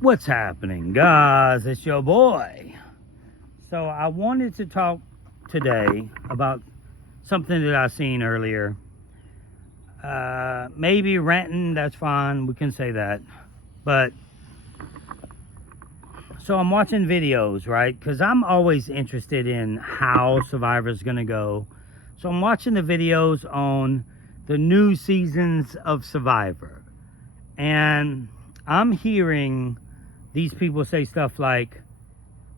What's happening, guys? It's your boy. So I wanted to talk today about something that I seen earlier. Maybe ranting, that's fine. We can say that. But so I'm watching videos, right? Because I'm always interested in how Survivor's going to go. So I'm watching the videos on the new seasons of Survivor. And I'm hearing these people say stuff like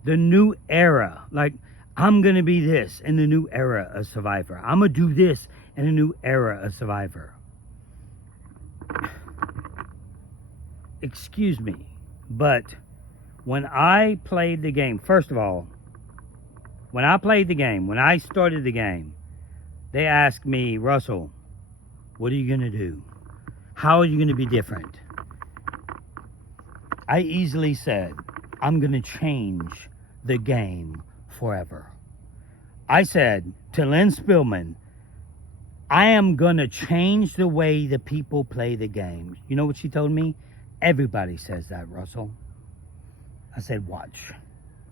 the new era. Like, I'm going to be this in the new era of Survivor. I'm going to do this in the new era of Survivor. Excuse me, but when I played the game, first of all, when I played the game, when I started the game, they asked me, Russell, what are you going to do? How are you going to be different? I easily said, I'm going to change the game forever. I said to Lynn Spillman, I am going to change the way the people play the game. You know what she told me? Everybody says that, Russell. I said, watch.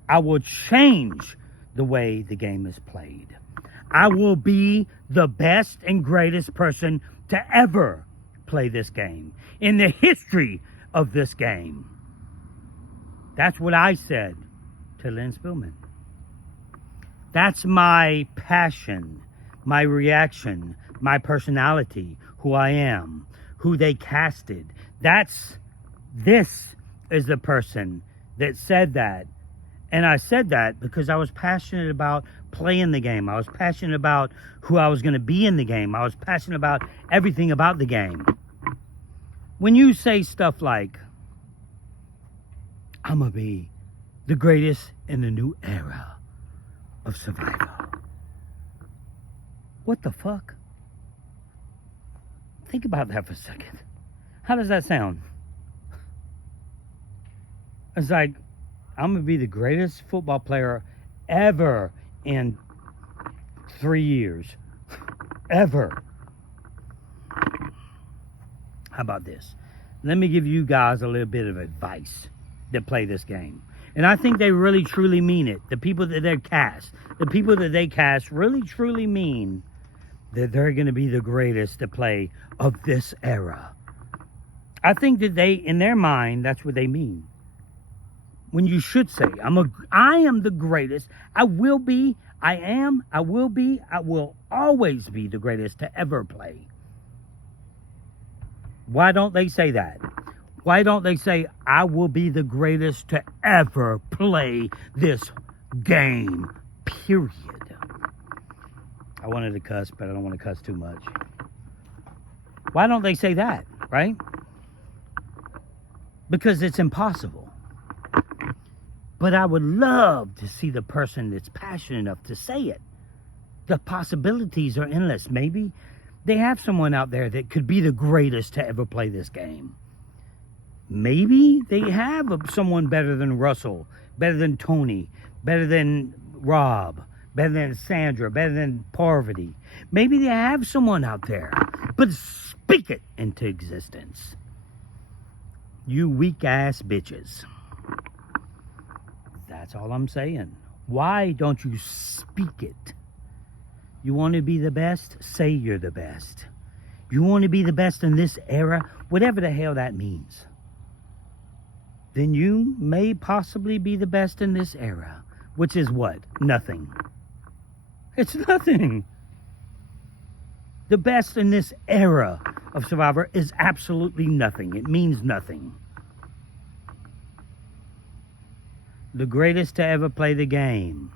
I will change the way the game is played. I will be the best and greatest person to ever play this game in the history of this game. That's what I said to Lynn Spillman. That's my passion, my reaction, my personality, who I am, who they casted. This is the person that said that. And I said that because I was passionate about playing the game. I was passionate about who I was going to be in the game. I was passionate about everything about the game. When you say stuff like, I'm going to be the greatest in the new era of Survivor. What the fuck? Think about that for a second. How does that sound? It's like, I'm going to be the greatest football player ever in 3 years. Ever. How about this? Let me give you guys a little bit of advice that play this game. And I think they really truly mean it. The people that they cast really truly mean that they're going to be the greatest to play of this era. I think that they, in their mind, that's what they mean. When you should say, I am the greatest. I will be, I am, I will be, I will always be the greatest to ever play. Why don't they say that? Why don't they say, I will be the greatest to ever play this game, period? I wanted to cuss, but I don't want to cuss too much. Why don't they say that, right? Because it's impossible. But I would love to see the person that's passionate enough to say it. The possibilities are endless. Maybe they have someone out there that could be the greatest to ever play this game. Maybe they have someone better than Russell, better than Tony, better than Rob, better than Sandra, better than Parvati. Maybe they have someone out there, but speak it into existence. You weak ass bitches. That's all I'm saying. Why don't you speak it? You want to be the best? Say you're the best. You want to be the best in this era? Whatever the hell that means. Then you may possibly be the best in this era. Which is what? Nothing. It's nothing. The best in this era of Survivor is absolutely nothing. It means nothing. The greatest to ever play the game.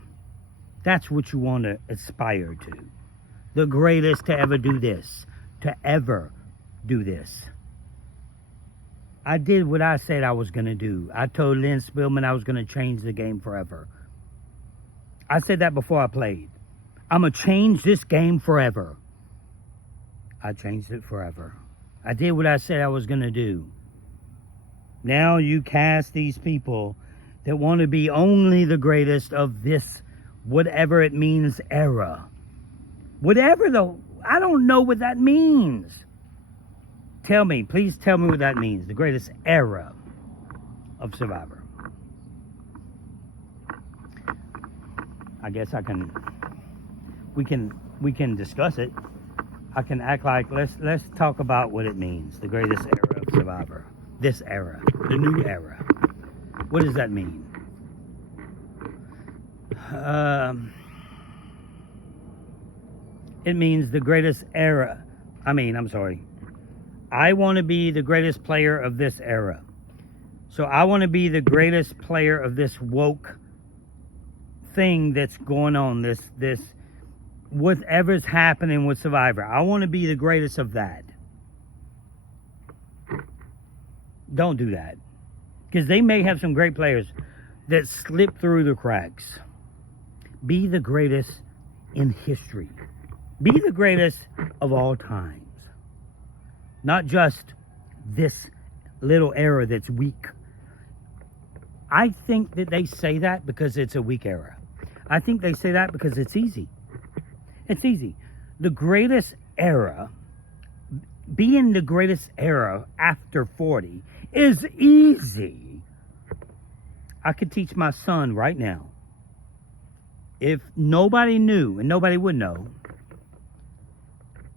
That's what you want to aspire to. The greatest to ever do this. To ever do this. I did what I said I was going to do. I told Lynn Spillman I was going to change the game forever. I said that before I played. I'm going to change this game forever. I changed it forever. I did what I said I was going to do. Now you cast these people that want to be only the greatest of this, whatever it means, era. Whatever I don't know what that means. Tell me, please tell me what that means. The greatest era. of Survivor. I guess we can discuss it. I can act like let's talk about what it means. The greatest era of Survivor. This era, the new era. What does that mean? It means the greatest era. I want to be the greatest player of this era. So I want to be the greatest player of this woke thing that's going on. This whatever's happening with Survivor. I want to be the greatest of that. Don't do that. Because they may have some great players that slip through the cracks. Be the greatest in history. Be the greatest of all times. Not just this little era that's weak. I think that they say that because it's a weak era. I think they say that because it's easy. It's easy. The greatest era, being the greatest era after 40 is easy. I could teach my son right now. If nobody knew, and nobody would know,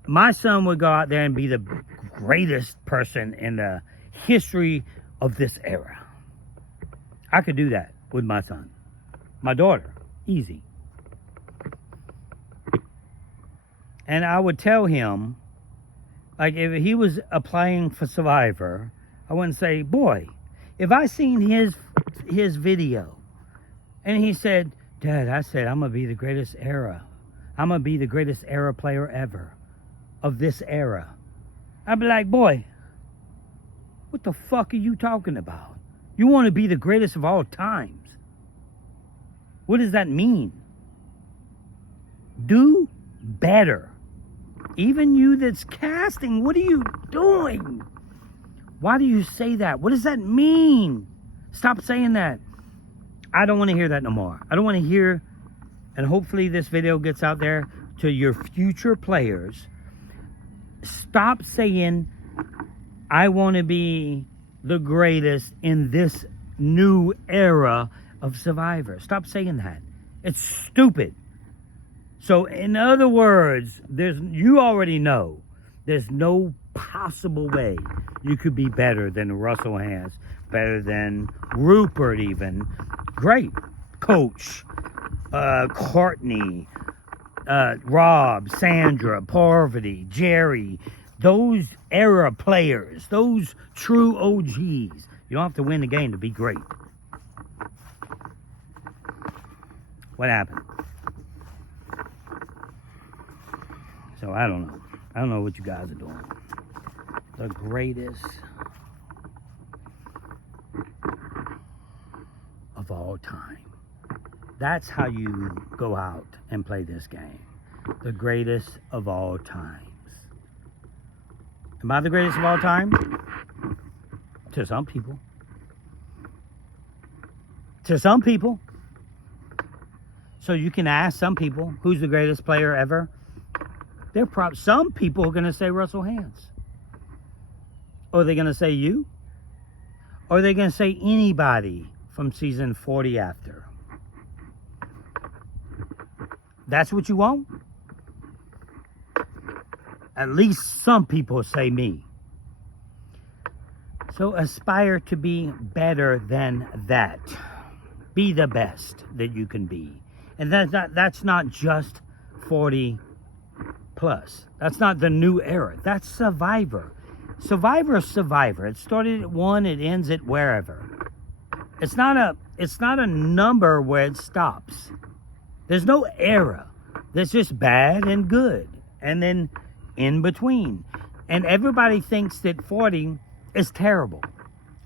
my son would go out there and be the greatest person in the history of this era. I could do that with my son. My daughter, easy. And I would tell him, like if he was applying for Survivor, I wouldn't say, boy, if I seen his video and he said, Dad, I said I'm going to be the greatest era. I'm going to be the greatest era player ever of this era. I'd be like, boy, what the fuck are you talking about? You want to be the greatest of all times. What does that mean? Do better. Even you that's casting, what are you doing? Why do you say that? What does that mean? Stop saying that. I don't want to hear that no more. I don't want to hear, and hopefully this video gets out there to your future players. Stop saying, I want to be the greatest in this new era of Survivor. Stop saying that. It's stupid. So in other words, you already know there's no possible way you could be better than Russell Hantz, better than Rupert even. Great coach, Courtney, Rob, Sandra, Parvati, Jerry, those era players, those true OGs. You don't have to win the game to be great. What happened? So I don't know. I don't know what you guys are doing. The greatest of all time. That's how you go out and play this game. The greatest of all times. Am I the greatest of all time? To some people. To some people. So you can ask some people, who's the greatest player ever? Some people are going to say Russell Hantz. Or are they going to say you? Or are they going to say anybody from season 40 after? That's what you want? At least some people say me. So aspire to be better than that. Be the best that you can be. And that's not just 40 plus. That's not the new era. That's Survivor. Survivor is Survivor. It started at 1, it ends at wherever. It's not a number where it stops. There's no era. There's just bad and good. And then in between. And everybody thinks that 40 is terrible.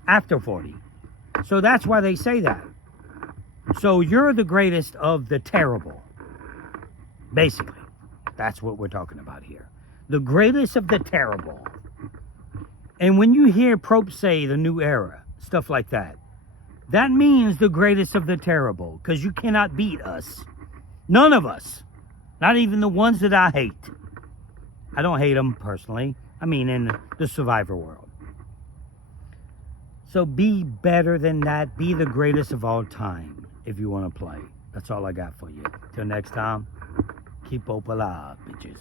After 40. So that's why they say that. So you're the greatest of the terrible. Basically. That's what we're talking about here. The greatest of the terrible. And when you hear Probst say the new era, stuff like that, that means the greatest of the terrible. Because you cannot beat us. None of us. Not even the ones that I hate. I don't hate them personally. I mean in the Survivor world. So be better than that. Be the greatest of all time if you want to play. That's all I got for you. Till next time, keep hope alive, bitches.